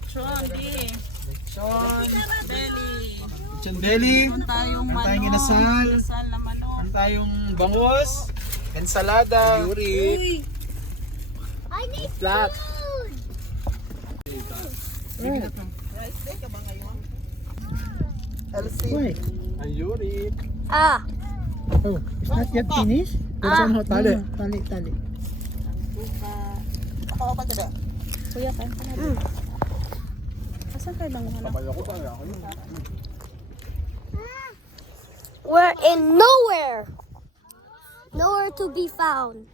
lechon, di. Lechon. Belly. Lechon belly. Meron tayong Meron manok. tayong inasal. Inasal na manok. Meron tayong bangus. Ensalada. Yuri. I need Flat. food. Elsie. Ayuri. Ah. Oh, it's not yet finished? There's somehow tali. Tali. Ako pa taga. Kuya, kain ka na. Asan kayo bang hanap? We're in nowhere. Nowhere to be found.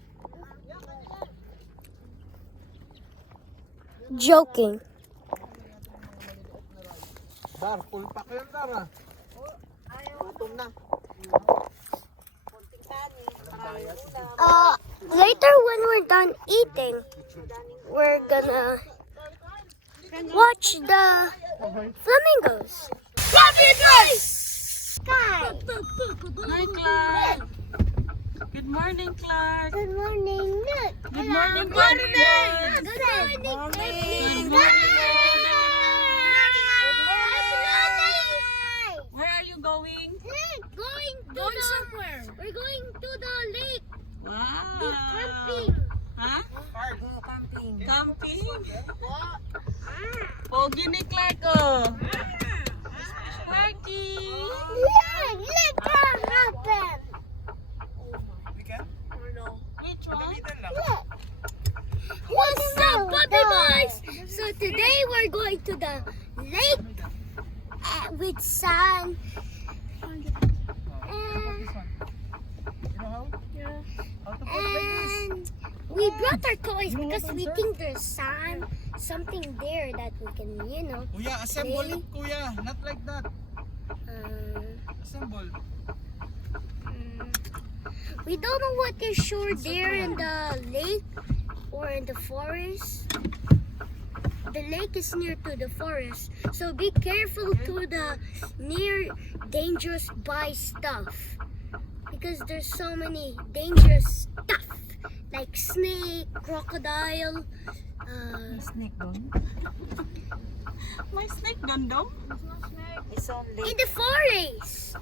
Joking. Dar, full pack yun, Dar. Gutom na. Later when we're done eating, we're gonna watch the flamingos. Flamingos! Sky. Hi, Clark. Good morning, Clark. Good morning, Nick. Good morning, Good Good morning. Where are you going? Going somewhere. We're going to the lake. Wow. Camping. Ha? Camping? Pogi ni Clark, oh. Clarky. Look, let that happen. Which one? Look. What's up, puppy boys? So today we're going to the lake with sand. And we brought our toys because we think there's sand, something there that we can, Kuya, assemble Really? it, kuya. Not like that. Assemble. We don't know what is sure there in the lake or in the forest. The lake is near to the forest, so be careful to the near dangerous by stuff because there's so many dangerous stuff like snake, crocodile. Snake doon? May snake doon daw? It's on lake. In the forest.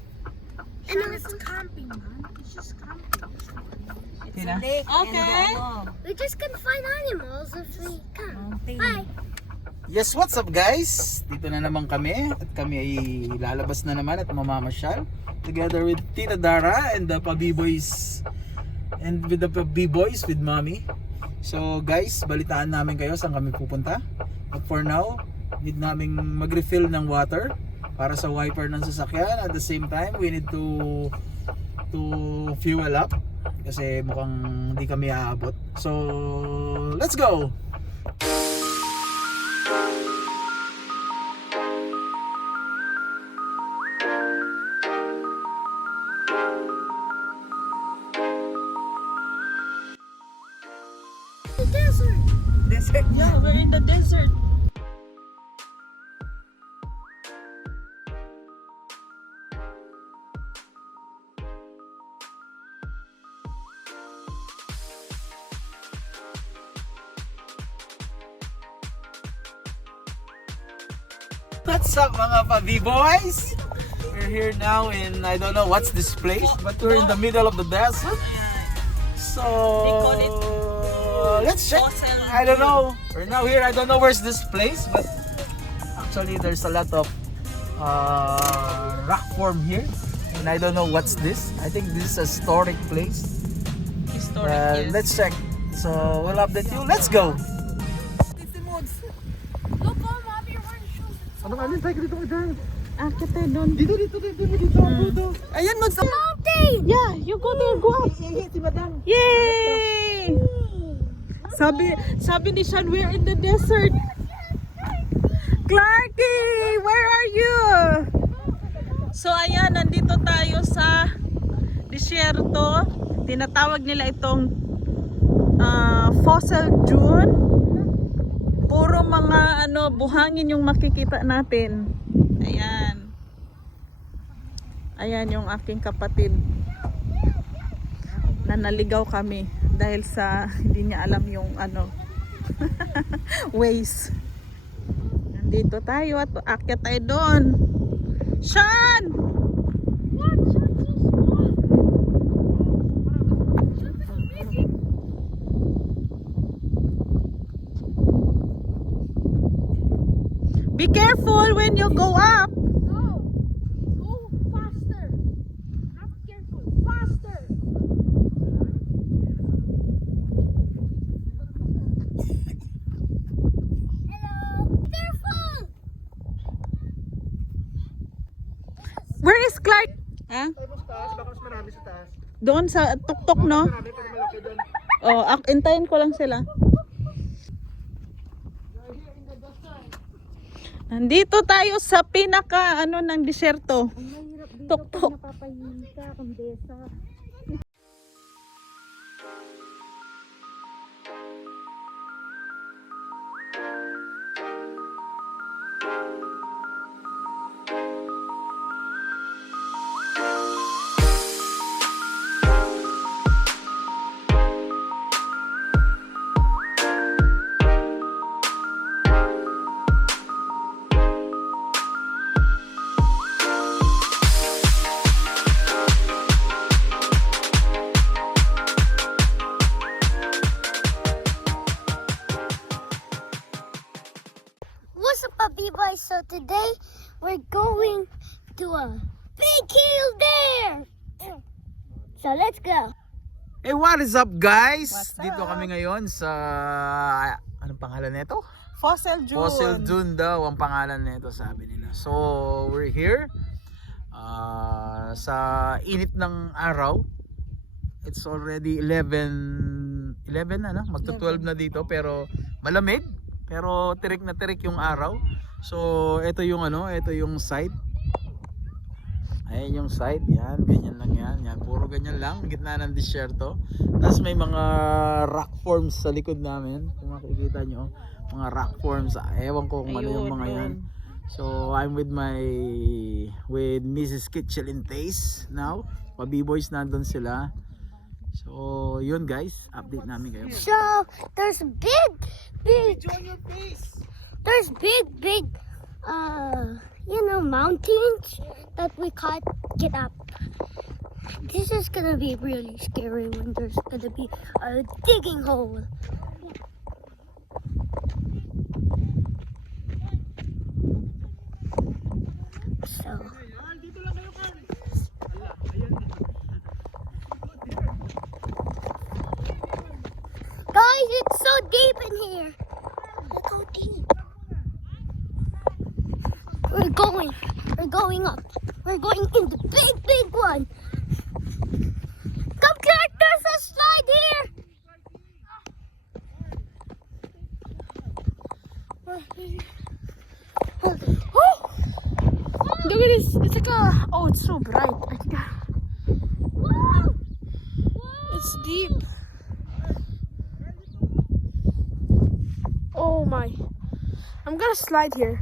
And It's camping, man. It's just camping. It's a lake. Okay. we just can find animals if we can. Bye. Yes, what's up guys? Dito na naman kami at kami ay lalabas na naman at mamamasyal together with Tita Dara and the Pa-B-Boys and with the B-Boys with Mommy. So guys, balitaan namin kayo saan kami pupunta. But for now, need namin mag-refill ng water para sa wiper ng sasakyan. At the same time, we need to fuel up kasi mukhang hindi kami aabot. So, let's go! The desert. Desert Yeah, we're in the desert. What's up mga Pa-B-Boys? We're here now in, I don't know what's this place, but we're in the middle of the desert. So, call it let's check. Fossil I don't know. We're now here, I don't know where's this place, but actually there's a lot of rock form here. And I don't know what's this. I think this is a historic place. Historic, yes. Let's check. So, we'll update you. Let's go! Look, Mom, you're wearing shoes. Ano ka tayo dito ka dyan? Akit tayo doon. Dito. Ayan, mag Mountain. Yeah, you go there, go up. si Madam. Yay! Sabi ni Sean, we're in the desert. Clarky, where are you? So ayan, nandito tayo sa disyerto. Tinatawag nila itong fossil dune. Puro mga buhangin yung makikita natin. Ayan. Ayan yung aking kapatid. Na naligaw kami dahil sa hindi niya alam yung ways. Nandito tayo at aakyat tayo doon. Sean! What? Shut this wall. Be careful when you go up. No. Go faster. Not careful. Faster. Hello. Careful. Where is Clark? Ha? Doon sa tuktok, no? Oh, intayin ko lang sila. Nandito tayo sa pinaka ng disyerto. Tuktok. What's up, puppy boys? So today we're going to a big hill there. So let's go. Hey, what is up guys? What's Dito up? kami ngayon sa... Anong pangalan nito? Fossil June. Fossil Dune daw ang pangalan nito, sabi nila. So, we're here sa init ng araw. It's already 11 na, no? Magto-12 na dito pero malamig. Pero tirik na tirik yung araw. So, ito yung ito yung site. Ayan yung site, yan, ganyan lang yan. Yan, puro ganyan lang, gitna ng disyerto. Tapos may mga rock forms sa likod namin. Kung makikita nyo, mga rock forms. Ewan ko kung ano yung mga yan. So, I'm with Mrs. Kitchell and Taste now. Pa-B-boys nandun sila. So, yun guys, update namin kayo. So there's big mountains that we can't get up. This is gonna be really scary when there's gonna be a digging hole. So guys, it's so deep in here. Look how deep. We're going up. We're going in the big one. Come, Clark, there's a slide here. Oh, Look at this. It's like a. Oh, it's so bright. wow. It's deep. Oh my. I'm gonna slide here.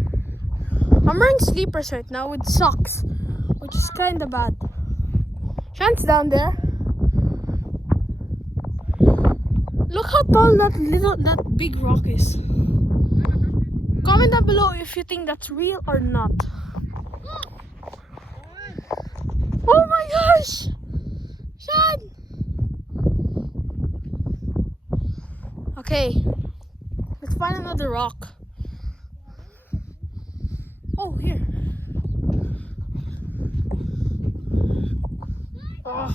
I'm wearing sleepers right now with socks, which is kind of bad. Sean's down there. Look how tall that big rock is. Comment down below if you think that's real or not. Oh my gosh! Sean! Okay, let's find another rock. Oh, here. Oh,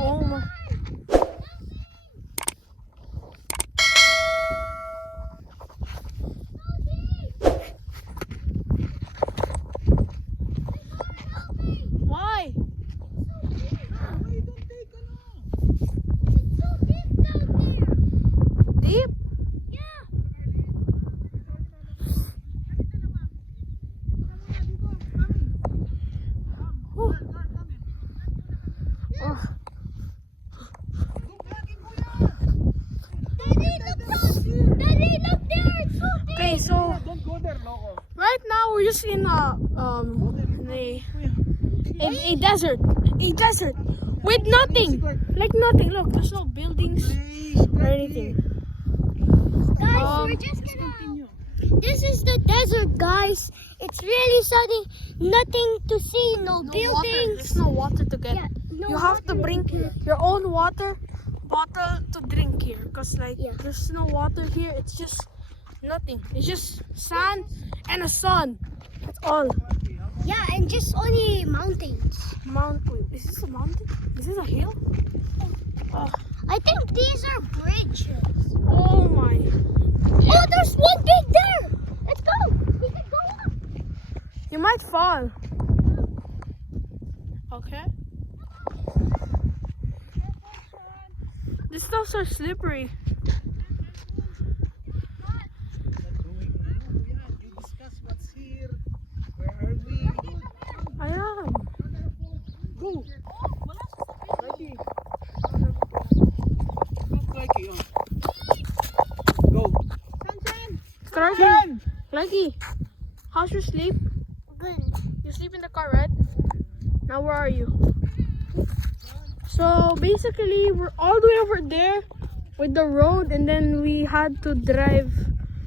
oh my. Why? Deep? Oh. Oh. Daddy, look there. It's so deep. Okay, so right now we're just in a desert, with nothing, like nothing. Look, there's no buildings or anything. Guys, we're just gonna This is the desert, guys. It's really sunny. Nothing to see. No Water. buildings. There's no water to get. Yeah, no You have to water bring here. your own water bottle to drink here, cause like Yeah. there's no water here. It's just nothing. It's just sand and a sun. That's all. Yeah, and just only mountains. Wait, is this a mountain? Is this a hill? Oh, I think these are bridges. oh my! Oh, there's one big there. Let's go. We can go up. You might fall. Okay. These stuffs are slippery. Discuss what's here. Where are we? I am. Go. Mikey. Go, Mikey. Oh. Go. Clarky, Clarky, how's your sleep? Good. You sleep in the car, right? Now where are you? So basically, we're all the way over there with the road, and then we had to drive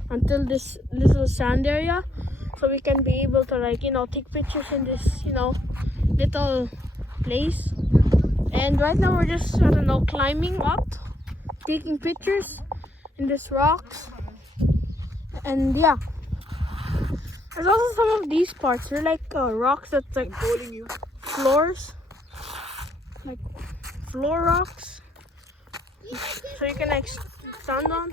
until this little sand area, so we can be able to, like, you know, take pictures in this, you know, little place. And right now we're just, I don't know, climbing up, taking pictures in these rocks. And yeah, there's also some of these parts. They're like rocks that's like Calling you. floors, like floor rocks, so you can like stand on.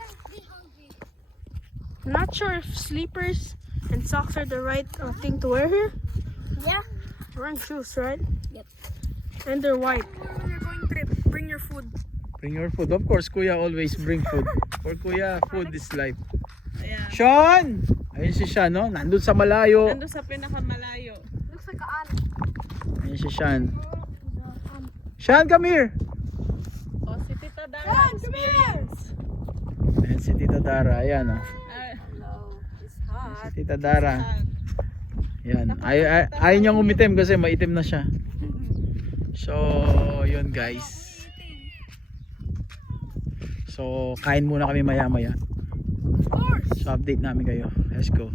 I'm not sure if sleepers and socks are the right thing to wear here. Yeah. We're wearing shoes, right? Yep. And they're white. When you're going trip, bring your food. Bring your food. Of course, Kuya always bring food. For Kuya, food is life. Ayan. Sean! Ayun si Sean, no? Nandun sa malayo. Nandun sa pinakamalayo. Looks like an ant. Ayun si Sean. Sean, come here! O, si Tita Dara experience. Ayan si Tita Dara. Ayan, oh. It's hot. Si Tita Dara. Hot. Ayan. Ayaw niyang umitim kasi maitim na siya. So, yun guys. So, kain muna kami maya-maya. So, update namin kayo. Let's go.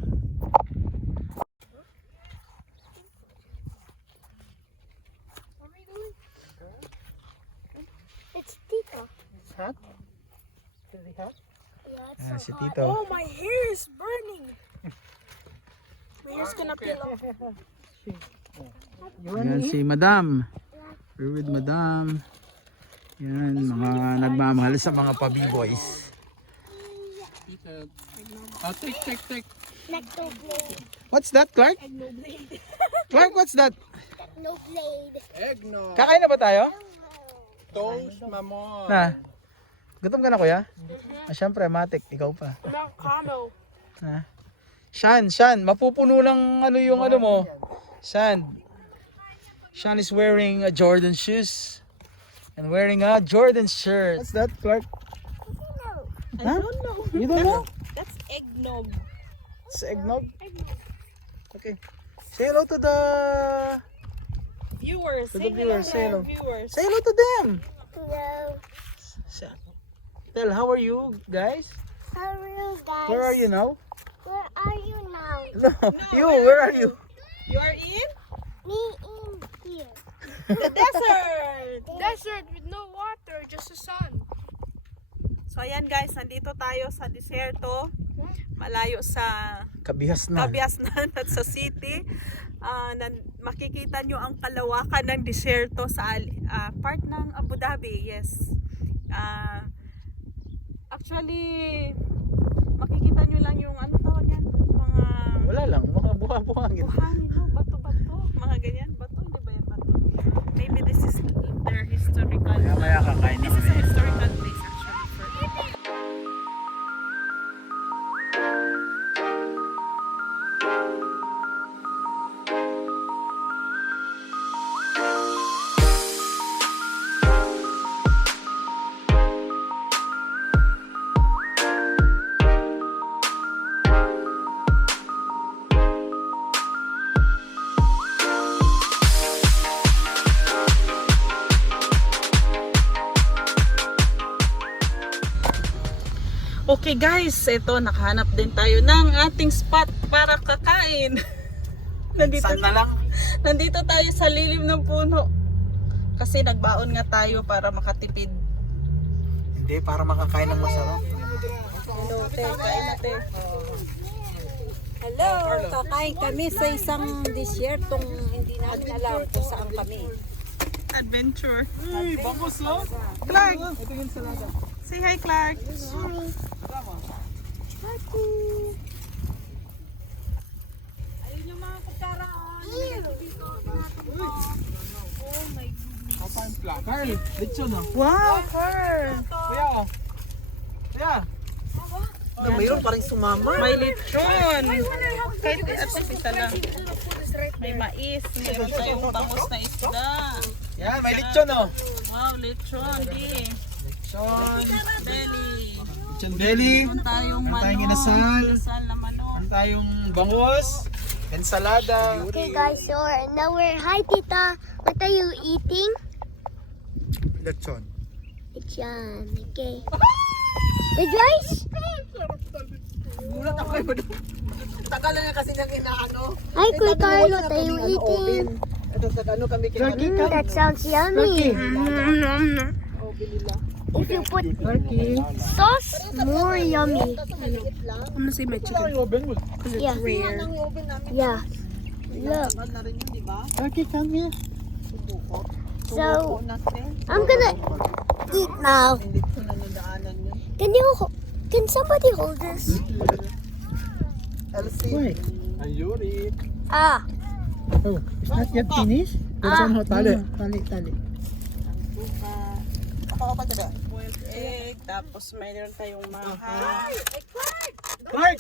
It's Tito. It's hot? Really hot? Yeah, it's Ayan so si hot. Tito. Oh, my hair is burning. My hair's gonna peel off. Ayan si Madam. We're with Madam. Yan, mga nagmamahal sa mga pabi-boys. Take. Nectoblade. What's that, Clark? Clark, what's that? Nectoblade. Kakain na ba tayo? Toast, mamon. Na. Gutom ka na, kuya? Ah, syempre, matik. Ikaw pa. About camel. Ha? Shan, mapupuno lang ano yung ano mo. Shan is wearing a Jordan shoes and wearing a Jordan shirt. What's that, Clark? I don't know. You don't know? That's eggnog. It's eggnog? Okay. Say hello to the Viewers. To the viewers, say hello. Viewers. Say hello to them. Hello. Tell, how are you guys? How are you guys? Where are you now? Where are you now? No, you, where are you? You are in Me in here. the desert. Desert with no water, just the sun. So ayan guys, nandito tayo sa desierto. Malayo sa Kabihas na. Kabiasnan at sa city. Makikita nyo ang kalawakan ng desierto sa part ng Abu Dhabi. Yes. Actually, makikita nyo lang yung ano tawag yan? Mga Wala lang, mga buhangin. buhangin, no? Bato-bato. Mga ganyan. Bato, di ba yan bato? Maybe this is their historical. Maya kakain na This is a kami. historical place actually for them. Okay guys, ito nakahanap din tayo ng ating spot para kakain. Saan na lang? Nandito tayo sa lilim ng puno. Kasi nagbaon nga tayo para makatipid. Hindi, para makakain ng masarap. Hello, te, kain na te. Hello, kakain kami sa isang disyertong hindi namin alam kung saan kami. Adventure. Ay, bangos oh! Clark, Ito yung salada. say hi Clark. Ayun yung mga kutsaraan. Carl, lechon oh. Wow, her. Kuya oh. Kuya. Mayroon pa rin sumama. May lechon. Kahit artificial lang. May mais. Meron tayong bangus na isda. Yan, may lechon oh. Wow, lechon. Di. Lechon. Belly. Lechon belly. Meron tayong Meron manok. tayong inasal. Inasal na manok. Meron tayong bangus. Ensalada. Okay, guys, so now we're. Hi, Tita. What are you eating? Lechon. Lechon. Okay. The rice? Gulat ako eh. Tagal na kasi nang inaano. Hi, Kuya Carl. What are you eating? Ito sa ano kami Turkey Mm, that sounds yummy. If you put sauce, more yummy. I'm gonna say my chicken. Yeah. Yeah. Look. na rin yun, di ba? Turkey, come here. So, I'm gonna eat now. Hindi ko na nadaanan yun. Can somebody hold this? Why? Ayuri. Ah. Oh, it's not yet finished? Tali. Tali. Boiled egg. Tapos mayroon tayong maha. Clark!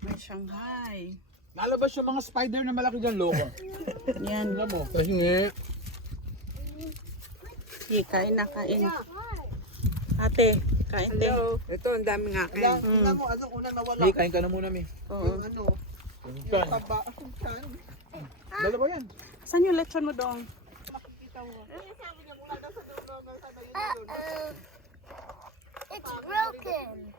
May Shanghai. Lalabas yung mga spider na malaki dyan, loko. Yan. Alam mo. Sige, kain na, kain. Ate, kain din. Ito, ang dami nga kayo. Tingnan mo, ano una nawala. Hey, kain ka na muna, Mi. Oo. Ano? Kan. Taba. Dalawa yan. Saan yung lechon mo dong? It's broken.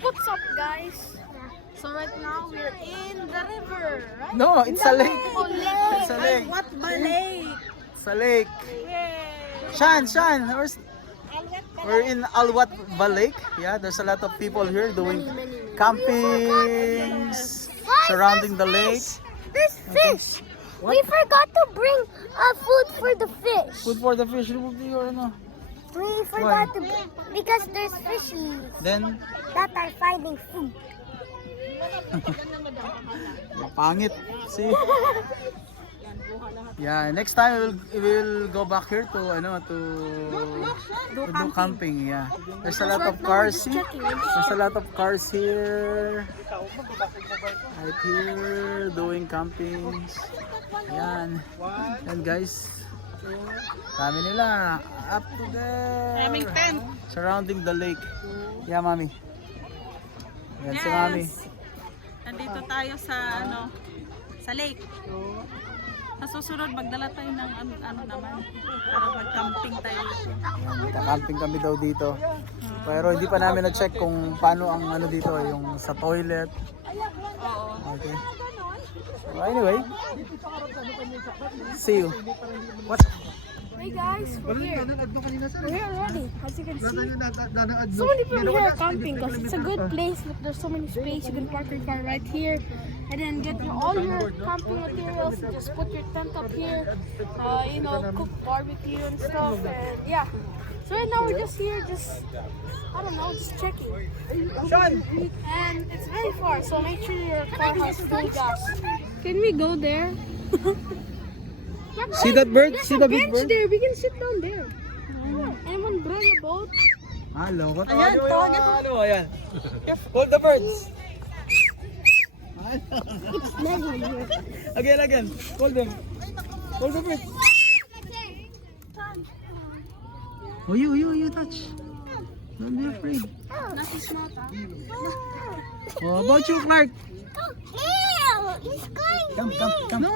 What's up, guys? So right now we're in the river, right? No, it's a lake. Oh, lake. It's a lake. What ba lake? It's a lake. Shan, we're in Alwat Lake. Yeah, there's a lot of people here doing campings surrounding the lake. There's fish. We forgot to bring food for the fish. Food for the fish. Remove your ano. We forgot to because there's fishies Then, that are finding food. pangit. See? Yeah, next time we will go back here to do camping. Yeah, there's a lot of cars. See? There's a lot of cars here. Right here doing campings. Yan. Yan guys. Dami nila up to there. Daming tent. Surrounding the lake. Yeah, mami. Yan si mami. Nandito tayo sa sa lake. Sa susunod magdala tayo ng ano naman para mag-camping tayo. Yan, kakamping kami daw dito. Pero hindi pa namin na-check kung paano ang ano dito, yung sa toilet. Okay. So anyway, see you. What's Hey guys, we're here. We're here already, as you can see. So many people here are camping because it's a good place. Look, there's so many space. You can park your car right here and then get all your camping materials and just put your tent up here. Cook barbecue and stuff. And yeah. So right now we're just here, just checking. And it's very far, so make sure your car has full gas. Can we go there? See that bird? There's See a the big bench bird? there. We can sit down there. Anyone bring a boat? Hello. What Ayan, tawagin mo. Ano, ayan. Hold the birds. Again. Hold them. Hold the birds. Oh, you touch. Don't be afraid. Nothing small, huh? Oh, how about you, Clark? Ew! He's going Come, come, come. No.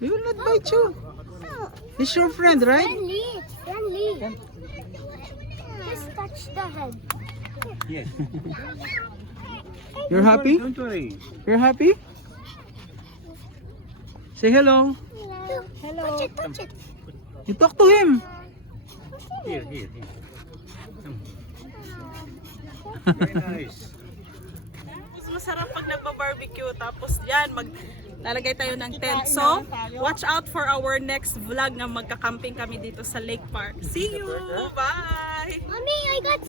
We will not bite you. He's your friend, right? friendly. Just touch the head. Yes. You're happy? Don't worry. You're happy? Say hello. Hello. Touch it. You talk to him. Here. Come. Very nice. Mas masarap pag nagba-barbecue tapos yan lalagay tayo ng tent. So, watch out for our next vlog na magka-camping kami dito sa Lake Park. See you! Bye! Mommy, I got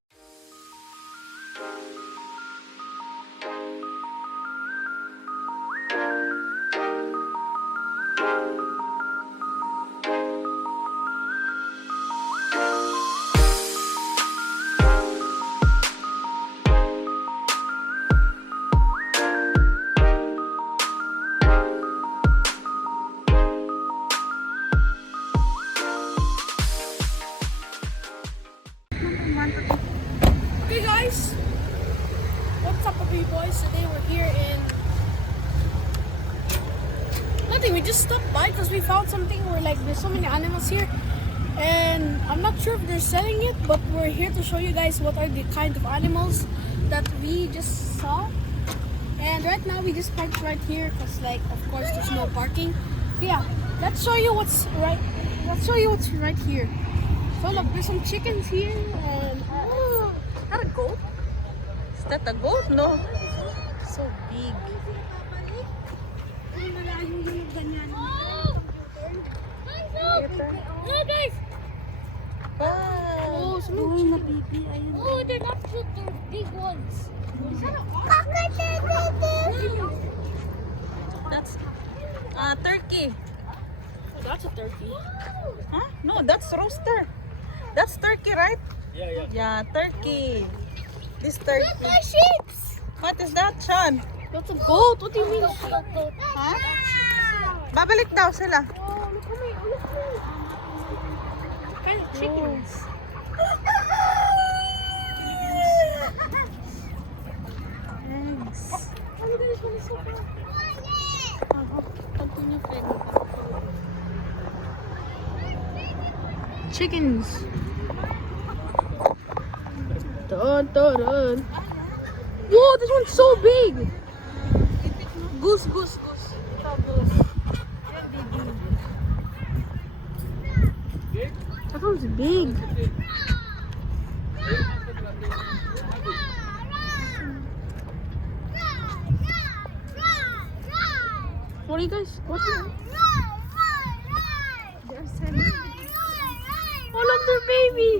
Hey guys, what's up, puppy boys? Today we're here in nothing. We just stopped by because we found something. We're like, there's so many animals here, and I'm not sure if they're selling it, but we're here to show you guys what are the kind of animals that we just saw. And right now we just parked right here because, like, of course, there's no parking. So yeah, let's show you what's right. Let's show you what's right here. So look, there's some chickens here, and is that a goat? Is that a goat? No. So big. No, guys. Wow. Oh, some na baby. Ayun. Oh, they're not cute. They're big ones. That's turkey. Oh, that's a turkey. Huh? No, that's rooster. That's turkey, right? Yeah. Yeah, turkey. This turkey. My sheep. What is that, Sean? That's a goat. What do you mean? Huh? Babalik daw sila. Oh, look how many. Look how many. What kind of chickens? Eggs. Oh, look at this one. It's so big. Chickens. Dun, dun, dun. Whoa, this one's so big. Goose. That one's big. What are you guys? What's that? Oh, look, they're baby.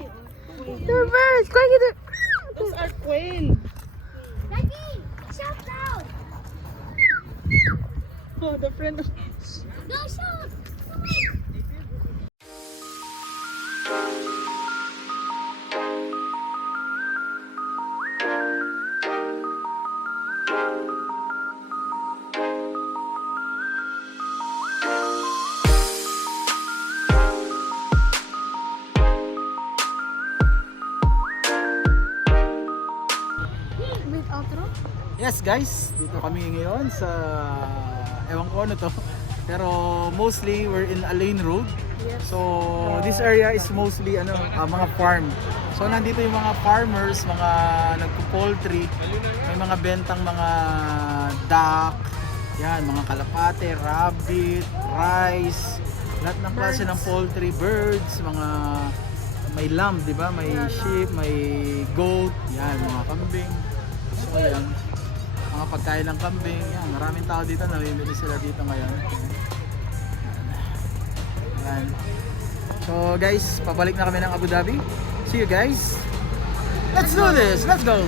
They're birds. Go get it. Those are quail. Daddy, shout out. Oh, the friend of... Go shout. Wait, outro? Yes guys, dito kami ngayon sa ewan ko ano to. Pero mostly we're in Alain Road. So this area is mostly mga farm. So nandito yung mga farmers, mga nagpo-poultry, may mga bentang mga duck, yan, mga kalapate, rabbit, rice, lahat ng klase ng poultry, birds, mga may lamb, di ba? May sheep, may goat, yan, mga kambing. So yan, mga pagkain ng kambing, yan, maraming tao dito, namimili sila dito ngayon. Yan. So guys, pabalik na kami ng Abu Dhabi. See you guys. Let's do this. Let's go.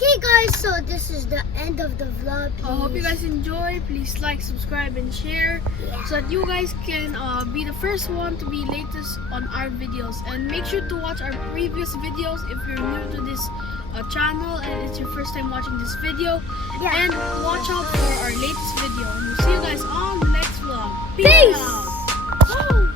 Okay guys, so this is the end of the vlog. I hope you Please. guys enjoy. Please like, subscribe, and share so that you guys can be the first one to be latest on our videos. And make sure to watch our previous videos if you're new to this channel and it's your first time watching this video. Yeah. And watch out for our latest video. And we'll see you guys on the next vlog. Peace! out. Woo!